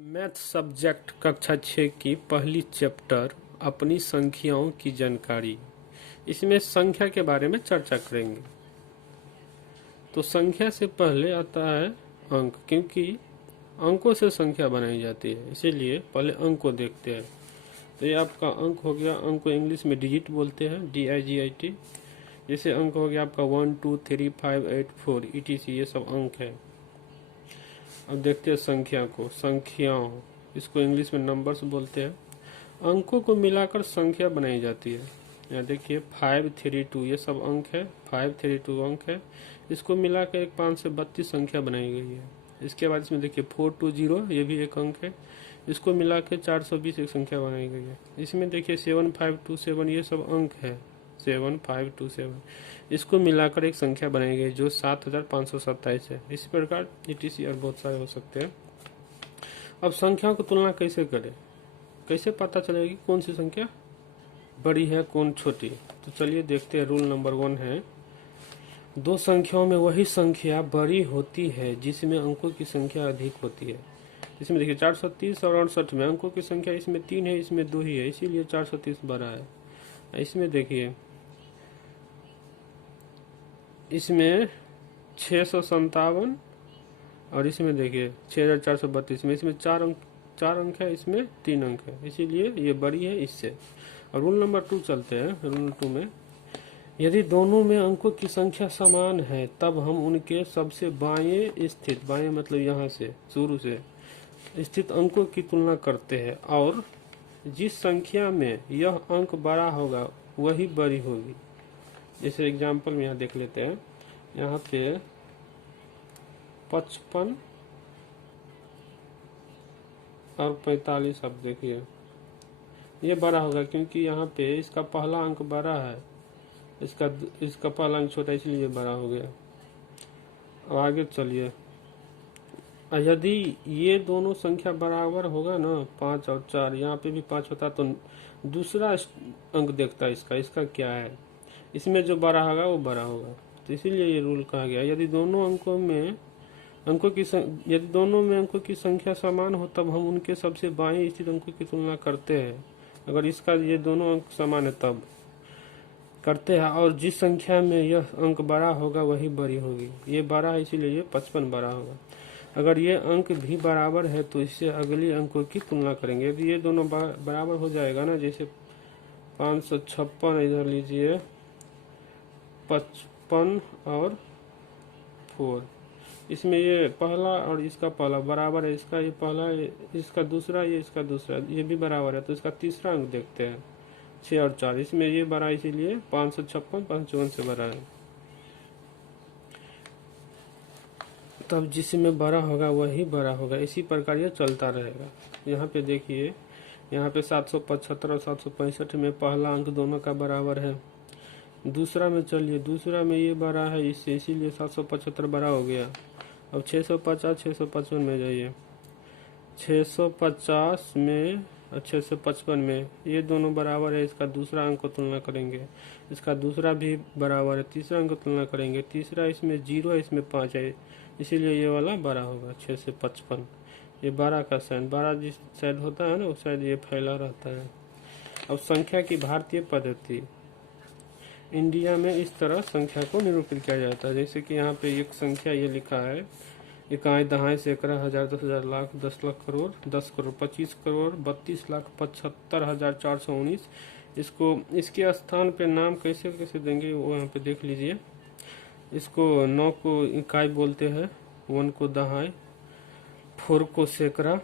Math subject कक्षा 6 की पहली चैप्टर अपनी संख्याओं की जानकारी। इसमें संख्या के बारे में चर्चा करेंगे। तो संख्या से पहले आता है अंक, क्योंकि अंकों से संख्या बनाई जाती है, इसीलिए पहले अंक को देखते हैं। तो ये आपका अंक हो गया। अंक को इंग्लिश में डिजिट बोलते हैं, DIGIT। जैसे अंक हो गया आपका 1 2 3 5 8 4 ETC, ये सब अंक है। अब देखते हैं संख्या को। संख्याओं, इसको इंग्लिश में नंबर्स बोलते हैं। अंकों को मिलाकर संख्या बनाई जाती है। यहाँ देखिए 5 3 2, ये सब अंक है। 5 3 2 अंक है। इसको मिलाकर एक 5 से 32 संख्या बनाई गई है। इसके बाद इसमें देखिए 4 2 0, ये भी एक अंक है। इसको मिलाकर 420 एक संख्या बनाई गई है। इसमें देखिए 7 5 2 7, ये सब अंक है। 7 5 2 7, इसको मिलाकर एक संख्या बनाई गई जो 7527 है। इसी प्रकार ETC और बहुत सारे हो सकते हैं। अब संख्याओं की तुलना कैसे करें, कैसे पता चलेगी कौन सी संख्या बड़ी है कौन छोटी। तो चलिए देखते हैं। रूल नंबर 1 है, दो संख्याओं में वही संख्या बड़ी होती है जिसमें अंकों की संख्या अधिक होती है। इसमें देखिए 430 और 68 में अंकों की संख्या इसमें 3 है, इसमें 2 ही है, इसीलिए 430 बड़ा है। इसमें देखिए इसमें 657 और इसमें देखिए 6432 में, इसमें 4 अंक है, इसमें 3 अंक है, इसीलिए ये बड़ी है इससे। और रूल नंबर 2 चलते हैं। रूल 2 में, यदि दोनों में अंकों की संख्या समान है तब हम उनके सबसे बाएं स्थित, बाएं मतलब यहाँ से शुरू से स्थित अंकों की तुलना करते हैं, और जिस संख्या में यह अंक बड़ा होगा वही बड़ी होगी। जैसे एग्जाम्पल में यहाँ देख लेते हैं। यहाँ पे 55 और 45, अब देखिए ये बड़ा होगा क्योंकि यहाँ पे इसका पहला अंक बड़ा है, इसका पहला अंक छोटा, इसलिए बड़ा हो गया। अब आगे चलिए। यदि ये दोनों संख्या बराबर होगा ना, 5 और 4, यहाँ पे भी 5 होता तो दूसरा अंक देखता है इसका क्या है, इसमें जो बड़ा होगा वो बड़ा होगा। तो इसीलिए ये रूल कहा गया। यदि दोनों में अंकों की संख्या समान हो तब हम उनके सबसे बाएं स्थित अंकों की तुलना करते हैं। अगर इसका ये दोनों अंक समान है तब करते हैं, और जिस संख्या में यह अंक बड़ा होगा वही बड़ी होगी। ये बड़ा है इसीलिए ये 55 बड़ा होगा। अगर ये अंक भी बराबर है तो इससे अगले अंकों की तुलना करेंगे। यदि ये दोनों बराबर हो जाएगा ना, जैसे 556 इधर लीजिए, 55 और 4, इसमें ये पहला और इसका पहला बराबर है, इसका ये पहला, इसका दूसरा, ये इसका दूसरा, ये भी बराबर है, तो इसका तीसरा अंक देखते हैं। 6 और 4, इसमें ये बड़ा है इसीलिए 556 55 से बड़ा है। तब जिसमें बड़ा होगा वही बड़ा होगा। इसी प्रकार ये चलता रहेगा। यहाँ पे देखिए, यहाँ पे 775 और 765 में पहला अंक दोनों का बराबर है। दूसरा में चलिए, दूसरा में ये बड़ा है इससे, इसीलिए 775 बड़ा हो गया। अब 650 655 में जाइए, 650 में और 655 में ये दोनों बराबर है। इसका दूसरा अंक को तुलना करेंगे, इसका दूसरा भी बराबर है, तीसरा अंक को तुलना करेंगे। तीसरा इसमें 0 है, इसमें 5 है, इसीलिए ये वाला बड़ा होगा 6 से 55। ये 12 का साइन, 12 जिस साइड होता है ना उस साइड ये फैला रहता है। अब संख्या की भारतीय पद्धति, इंडिया में इस तरह संख्या को निरूपित किया जाता है। जैसे कि यहाँ पे एक संख्या ये लिखा है, इकाई दहाई सैकड़ा हजार 10,000 लाख 10 लाख करोड़ 10 करोड़ 25 करोड़ 32,75,419। इसको इसके स्थान पे नाम कैसे कैसे देंगे वो यहाँ पे देख लीजिए। इसको 9 को इकाई बोलते हैं, 1 को दहाई, 4 को सैकड़ा,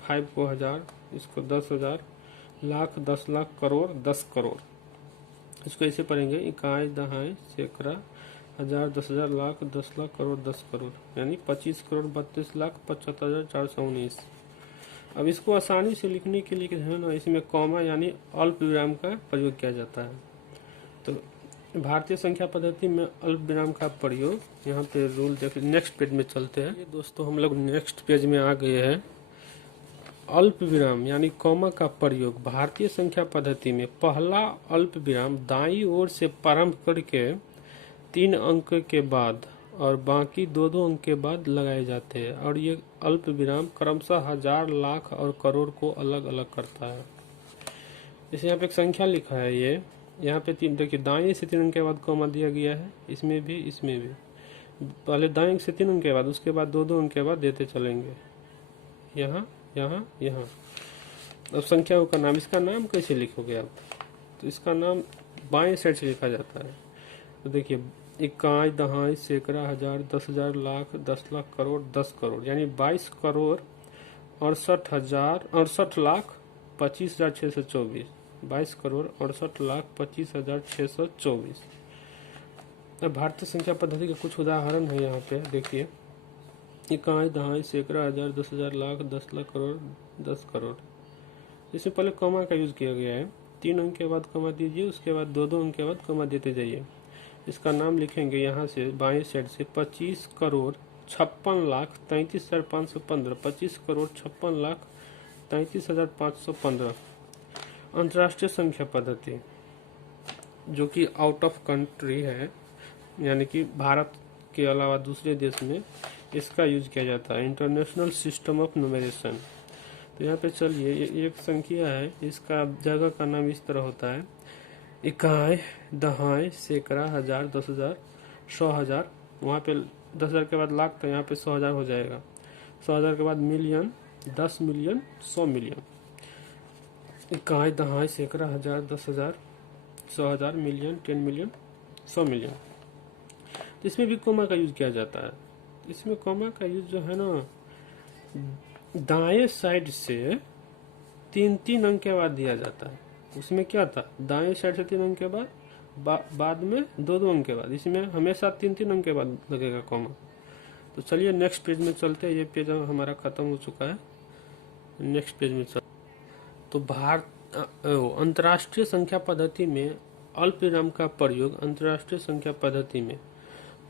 5 को हजार, इसको 10,000, लाख 10 लाख, करोड़ 10 करोड़। इसको ऐसे पढ़ेंगे, इकाई दहाई सैकड़ा हजार 10,000 लाख 10 लाख करोड़ 10 करोड़, यानी 25 करोड़ 32,75,419। अब इसको आसानी से लिखने के लिए है ना, इसमें कॉमा यानी अल्प विराम का प्रयोग किया जाता है। तो भारतीय संख्या पद्धति में अल्प विराम का प्रयोग, यहाँ पे रूल देख। नेक्स्ट पेज में चलते हैं। ये दोस्तों हम लोग नेक्स्ट पेज में आ गए हैं। अल्प विराम यानी कॉमा का प्रयोग भारतीय संख्या पद्धति में, पहला अल्प विराम दाईं ओर से प्रारंभ करके 3 अंक के बाद और बाकी दो दो अंक के बाद लगाए जाते हैं, और ये अल्प विराम क्रमशः हजार, लाख और करोड़ को अलग अलग करता है। जैसे यहाँ पे एक संख्या लिखा है, ये यहाँ पे तीन, देखिए दाएं से 3 अंक के बाद कॉमा दिया गया है, इसमें भी इसमें भी। पहले दाएं से 3 अंक के बाद, उसके बाद दो दो अंक के बाद देते चलेंगे, यहाँ यहाँ यहाँ। अब संख्याओं का नाम, इसका नाम कैसे लिखोगे आप? तो इसका नाम बाएं साइड से लिखा जाता है। तो देखिए इकाई, दहाई, सैकड़ा, हजार, 10,000, लाख, 10 लाख, करोड़, 10 करोड़, यानी 22 करोड़ 68,25,624। 22 करोड़ 68,25,624। अब भारतीय संख्या पद्धति के कुछ उदाहरण है यहाँ पे, देखिए इकाई, दहाई, सैकड़ा, हजार, 10,000, लाख, 10 लाख, करोड़, 10 करोड़। इसमें पहले कॉमा का यूज किया गया है, 3 अंक के बाद कॉमा दीजिए, उसके बाद दो दो अंक के बाद कॉमा देते जाइए। इसका नाम लिखेंगे यहाँ से बाएं साइड से 25 करोड़ 56 लाख 33,515। 25 करोड़ 56 लाख 33,515 अंतर्राष्ट्रीय संख्या पद्धति, जो कि आउट ऑफ कंट्री है, यानी कि भारत के अलावा दूसरे देश में इसका यूज किया जाता है, इंटरनेशनल सिस्टम ऑफ न्यूमरेशन। तो यहाँ पे चलिए, ये एक संख्या है, इसका जगह का नाम इस तरह होता है, इकाई, दहाई, सैकड़ा, हजार, 10,000, 100,000। वहाँ पे 10,000 के बाद लाख, तो यहाँ पे 100,000 हो जाएगा। 100,000 के बाद मिलियन, 10 मिलियन, 100 मिलियन। इकाई, दहाई, सैकड़ा, हजार, 10,000, 100,000, मिलियन, 10 मिलियन, 100 मिलियन। तो इसमें भी कॉमा का यूज किया जाता है। इसमें कॉमा का यूज जो है ना, दाएं साइड से 3-3 अंक के बाद दिया जाता है। उसमें क्या था, दाएं साइड से 3 अंक के बाद, बाद में दो दो अंक के बाद, इसमें हमेशा 3-3 अंक के बाद लगेगा कॉमा। तो चलिए नेक्स्ट पेज में चलते हैं, ये पेज हमारा खत्म हो चुका है, नेक्स्ट पेज में चल। तो अंतर्राष्ट्रीय संख्या पद्धति में अल्प विराम का प्रयोग। अंतर्राष्ट्रीय संख्या पद्धति में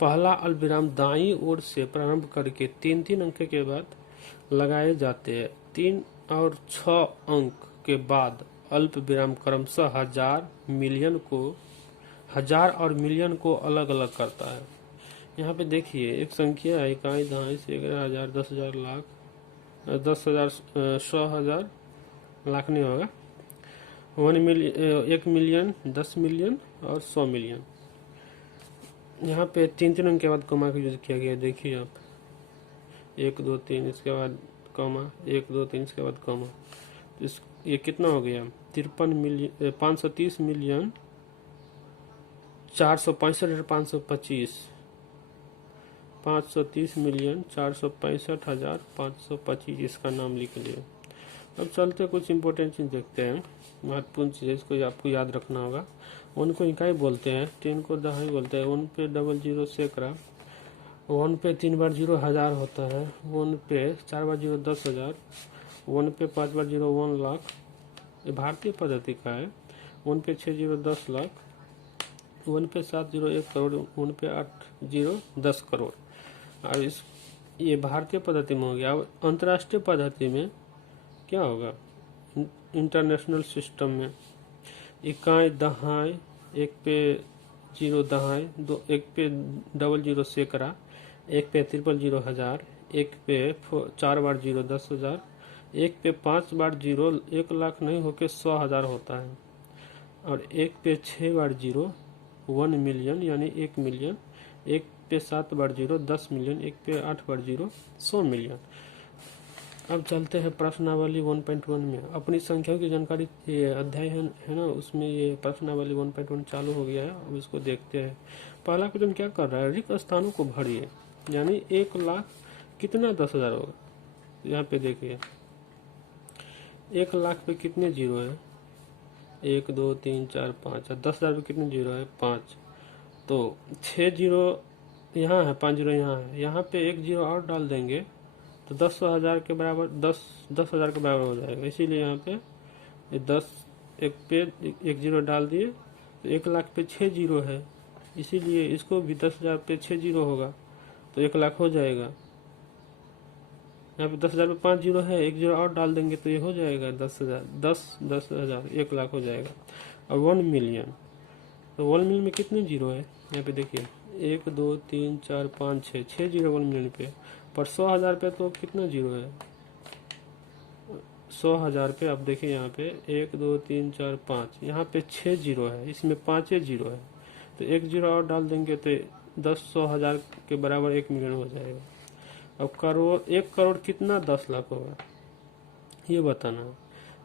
पहला अल्प विराम दाईं ओर से प्रारंभ करके 3-3 अंक के बाद लगाए जाते हैं। 3 और 6 अंक के बाद अल्प विराम क्रमशः हजार और मिलियन को अलग अलग करता है। यहाँ पे देखिए एक संख्या है, इकाई, दहाई, सैकड़ा, हजार, 10,000, लाख, 10,000, 100,000, लाख नहीं होगा, 1 मिलियन, 10 मिलियन और 100 मिलियन। यहाँ पे 3-3 अंक के बाद कॉमा का यूज किया गया, देखिए आप, 1 2 3 इसके बाद कॉमा, 1 2 3 इसके बाद कॉमा। ये कितना हो गया, 53 मिलियन, 530 मिलियन 465,525। 530 मिलियन 465,525 इसका नाम लिख लिए। अब चलते कुछ इंपॉर्टेंट चीज देखते हैं, महत्वपूर्ण चीज है, इसको आपको याद रखना होगा। 1 को इकाई बोलते हैं, 10 को दहाई बोलते हैं, 1 पे 00 सैकड़ा, 1 पे 3 बार 0 हजार होता है, 1 पे 4 बार 0 10,000, 1 पे 5 बार 0 1 लाख, ये भारतीय पद्धति का है। 1 पे 6 0 10 लाख, 1 पे 7 0 1 करोड़, 1 पे 8 0 10 करोड़। और ये भारतीय पद्धति में हो गया। अब अंतर्राष्ट्रीय पद्धति में क्या होगा, इंटरनेशनल सिस्टम में इकाई, दहाई, 1 पे 0 दहाई, 1 पे 00 सैकड़ा, 1 पे 000 हजार, 1 पे 4 बार 0 10,000, 1 पे 5 बार 0 1 लाख नहीं होके 100,000 होता है, और 1 पे 6 बार 0 1 मिलियन यानी 1 मिलियन, 1 पे 7 बार 0 10 मिलियन, 1 पे 8 बार 0 100 मिलियन। अब चलते हैं प्रश्नावली 1.1 में। अपनी संख्याओं की जानकारी, ये अध्याय है ना, उसमें ये प्रश्नावली 1.1 चालू हो गया है। अब इसको देखते हैं। पहला क्वेश्चन क्या कर रहा है, रिक्त स्थानों को भरिए, यानी 1 लाख कितना 10,000 होगा। यहाँ पे देखिए 1 लाख पे कितने जीरो है, 1 2 3 4 5, 10,000 पे कितने जीरो है, 5। तो 6 जीरो यहाँ है, 5 जीरो यहाँ है, यहाँ पे 1 जीरो और डाल देंगे तो 10,000 के बराबर, 10,000 के बराबर हो जाएगा। इसीलिए यहाँ पे 10 एक पे 1 जीरो डाल दिए, तो 1 लाख पे 6 जीरो है, इसीलिए इसको भी 10,000 पे 6 जीरो होगा तो 1 लाख हो जाएगा। यहाँ पे 10,000 पे 5 जीरो है, 1 जीरो और डाल देंगे तो ये हो जाएगा 10,000, 10,000 1 लाख हो जाएगा। और 1 मिलियन, तो 1 मिलियन में कितने जीरो है, यहाँ पे देखिए 1 2 3 4 5 6 6 जीरो 1 मिलियन पे, पर 100,000 पे तो कितना जीरो है? 100,000 पे आप देखिए यहाँ पे 1 2 3 4 5, यहाँ पे 6 जीरो है, इसमें 5 जीरो है, तो एक जीरो और डाल देंगे तो 100,000 के बराबर 1 मिलियन हो जाएगा। अब करोड़, 1 करोड़ कितना 10 लाख होगा ये बताना है।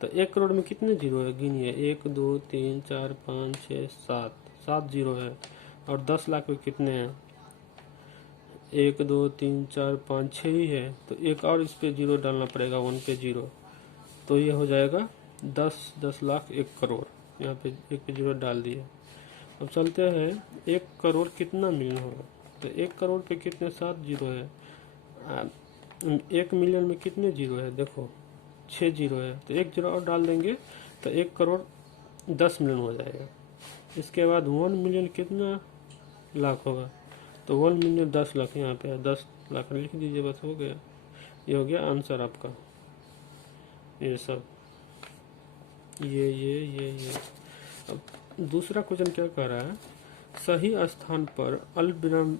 तो 1 करोड़ में कितने जीरो है गिनिए, 1 2 3 4 5 6 7, 7 जीरो है। और 10 लाख में कितने हैं? 1 2 3 4 5 6 ही है, तो एक और इस पे जीरो डालना पड़ेगा, 1 पे जीरो, तो ये हो जाएगा 10 लाख 1 करोड़। यहाँ पे 1 पे जीरो डाल दिए। अब चलते हैं 1 करोड़ कितना मिलियन होगा, तो 1 करोड़ पे कितने 7 जीरो है। 1 मिलियन में कितने जीरो है देखो, 6 जीरो है, तो एक जीरो और डाल देंगे तो 1 करोड़ 10 मिलियन हो जाएगा। इसके बाद 1 मिलियन कितना लाख होगा, तो 1 मिलियन 10 लाख, यहाँ पे 10 लाख लिख दीजिए, बस हो गया। ये हो गया आंसर आपका। ये सब ये अब दूसरा क्वेश्चन क्या कह रहा है, सही स्थान पर अल्पविराम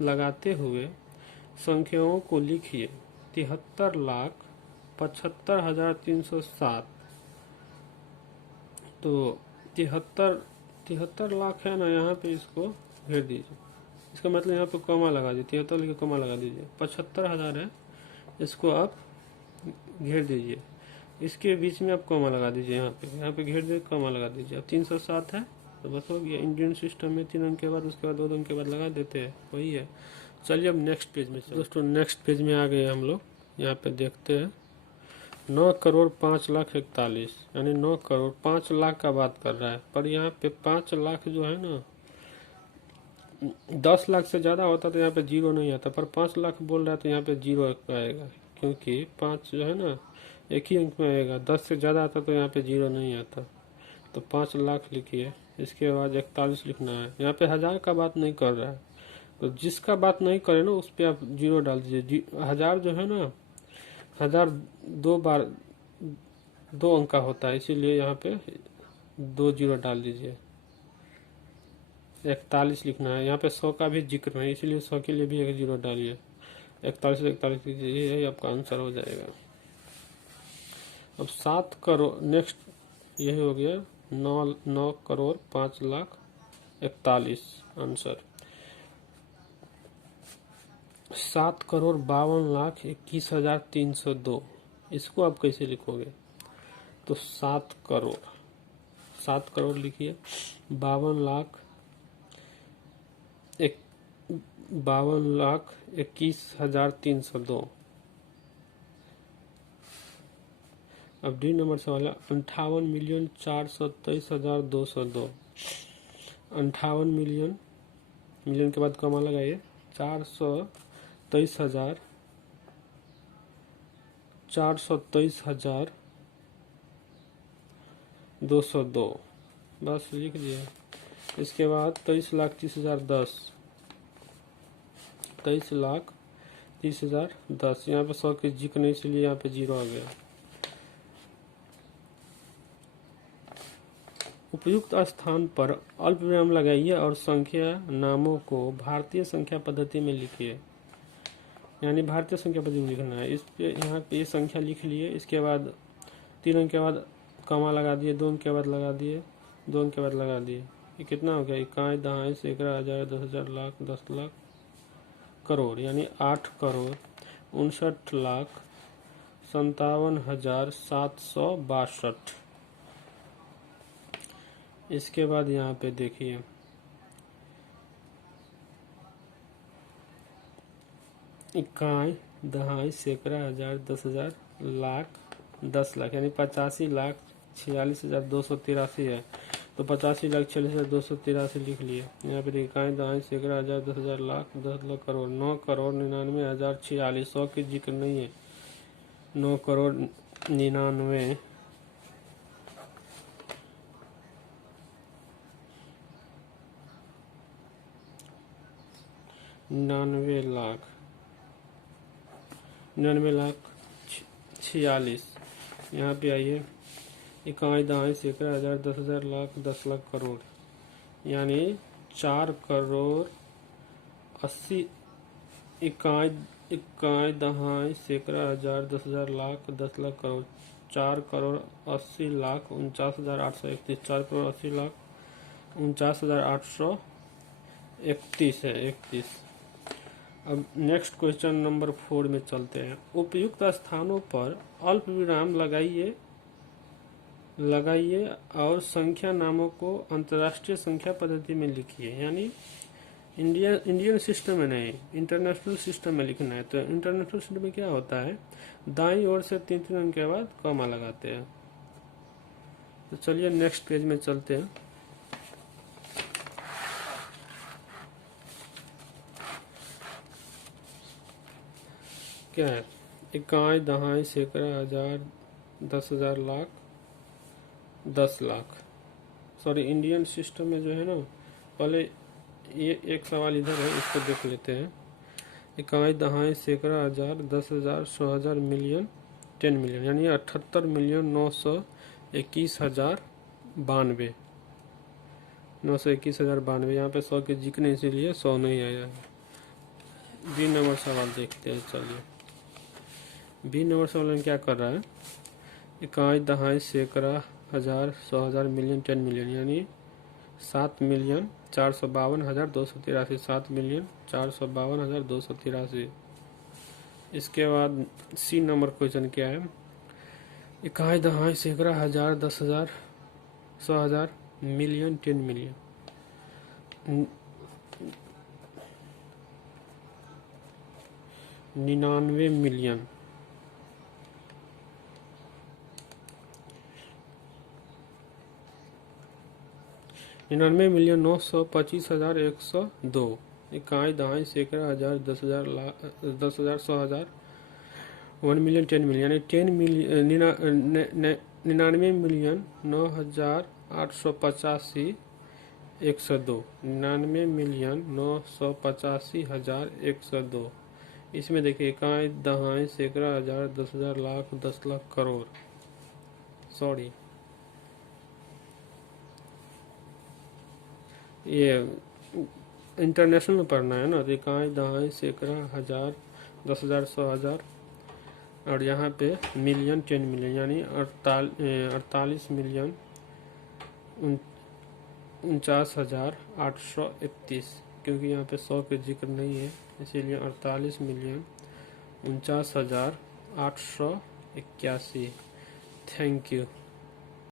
लगाते हुए संख्याओं को लिखिए। 73,75,307, तो 73 लाख है ना, यहाँ पे इसको घेर दीजिए, इसका मतलब यहाँ पे कॉमा लगा दीजिए, 73 लिख के कॉमा लगा दीजिए। 75,000 है, इसको आप घेर दीजिए, इसके बीच में आप कॉमा लगा दीजिए, यहाँ पे घेर दे कॉमा लगा दीजिए। अब 307 है, तो बस हो गया। इंडियन सिस्टम में 3 अंक के बाद, उसके बाद 2 अंक के बाद लगा देते हैं, वही है। चलिए अब नेक्स्ट पेज में दोस्तों, नेक्स्ट पेज में आ गए हम लोग। यहाँ पे देखते हैं 9 करोड़ 5,41,000, यानी 9 करोड़ 5 लाख का बात कर रहा है, पर यहाँ पे 5 लाख जो है ना, 10 लाख से ज़्यादा होता तो यहाँ पे जीरो नहीं आता, पर 5 लाख बोल रहा है तो यहाँ पे जीरो आएगा, क्योंकि 5 जो है ना एक ही अंक में आएगा। 10 से ज़्यादा आता तो यहाँ पे जीरो नहीं आता, तो 5 लाख लिखिए। इसके बाद 41 लिखना है। यहाँ पे 1000 का बात नहीं कर रहा है, तो जिसका बात नहीं करे ना उस पर आप जीरो डाल दीजिए। 1000 जो है ना, 1000 2 बार 2 अंक का होता है, इसीलिए यहाँ पे 2 जीरो डाल दीजिए। 41 लिखना है। यहाँ पे 100 का भी जिक्र है, इसीलिए 100 के लिए भी 1 जीरो डालिए। 41 लीजिए, यही आपका आंसर हो जाएगा। अब 7 करोड़, नेक्स्ट यही हो गया 9 करोड़ 5,41,000 आंसर। 7 करोड़ 52,21,302, इसको आप कैसे लिखोगे, तो 7 करोड़ लिखिए, 52,21,302। अब डी नंबर सवाल है 58,423,202। 58 मिलियन, मिलियन के बाद कमा लगाइए, 423,202, बस लिख दिए। इसके बाद 23,30,010, 23,30,010, यहाँ पे 100 के जिक्र नहीं, इसलिए यहाँ पे जीरो आ गया। उपयुक्त स्थान पर अल्पविराम लगाइए और संख्या नामों को भारतीय संख्या पद्धति में लिखिए, यानी भारतीय संख्या पद्धति में लिखना है। इस पे यहाँ पे ये संख्या लिख लिए, इसके बाद 3 अंक के बाद कमा लगा दिए, 2 अंक के बाद लगा दिए, 2 अंक के बाद लगा दिए। ये कितना हो गया, इकाई, दहाई, सैकड़ा, हजार, 10,000, लाख, 10 लाख, करोड़, यानी 8 करोड़ 59,57,762। इसके बाद यहाँ पे देखिए इकाई, दहाई, सैकड़ा, हजार, 10,000, लाख, 10 लाख, यानी 85,46,283 है, तो 85,46,283 लिख लिए। यहाँ पे इकाई, दहाई, सैकड़ा, हजार, 10,000, लाख, 10 लाख, करोड़। 9 करोड़ 99,046, 100 की जिक्र नहीं है। 9 करोड़ 99 लाख 46। यहाँ पे आइए, इकाई, दहाई, सैकड़ा, हजार, 10,000, लाख, 10 लाख, करोड़, यानी 4 करोड़ अस्सी, इकाई, इकाई, दहाई, सैकड़ा, हजार, 10,000, लाख, 10 लाख, करोड़। 4,80,49,831, 4,80,49,831 है, 31। अब नेक्स्ट क्वेश्चन नंबर 4 में चलते हैं। उपयुक्त स्थानों पर अल्प विराम लगाइए लगाइए और संख्या नामों को अंतर्राष्ट्रीय संख्या पद्धति में लिखिए। यानी इंडियन सिस्टम में नहीं, इंटरनेशनल सिस्टम में लिखना है। तो इंटरनेशनल सिस्टम में क्या होता है, दाईं ओर से 3 अंक के बाद कॉमा लगाते हैं। तो चलिए नेक्स्ट पेज में चलते हैं। क्या है, इकाई, दहाई, सैकड़ा, हजार, 10,000, lakh, 10 lakh. Sorry, Indian system में जो है ना, पहले ये एक सवाल इधर है, इसको देख लेते हैं। इकाई, दहाई, सैकड़ा, हजार, 10,000, 100,000, मिलियन, 10 मिलियन, यानी 78,921,092। 921,092। यहाँ पे 100 के जिक्र नहीं, इसीलिए 100 नहीं आया है। बी नंबर सवाल देखते हैं। चलिए बी नंबर सवाल में क्या कर रहा है, इकाई, दहाई, सैकड़ा, हजार, 100,000, मिलियन, 10 मिलियन, यानी 7,452,283। 7,452,283। इसके बाद सी नंबर क्वेश्चन क्या है, इकाई, दहाई, सैकड़ा, हजार, 10,000, 100,000, मिलियन, 10 मिलियन। 99 मिलियन। 99,925,102। इकाई, दहाई, सैकड़ा, हजार, 10,000, 10,000, 100,000, 1 मिलियन, 10 मिलियन, यानी 99,985,102। 99,985,102। इसमें देखिए, इकाई, दहाई, सैकड़ा, हजार, 10,000, लाख, 10 लाख, करोड़। सॉरी, ये इंटरनेशनल में पढ़ना है ना। तो इकाई, दहाई, सैकड़ा, हजार, 10,000, 100,000, और यहाँ पे मिलियन, 10 मिलियन, यानी 48,49,831। क्योंकि यहाँ पे 100 के जिक्र नहीं है, इसीलिए 48,49,881। Thank you.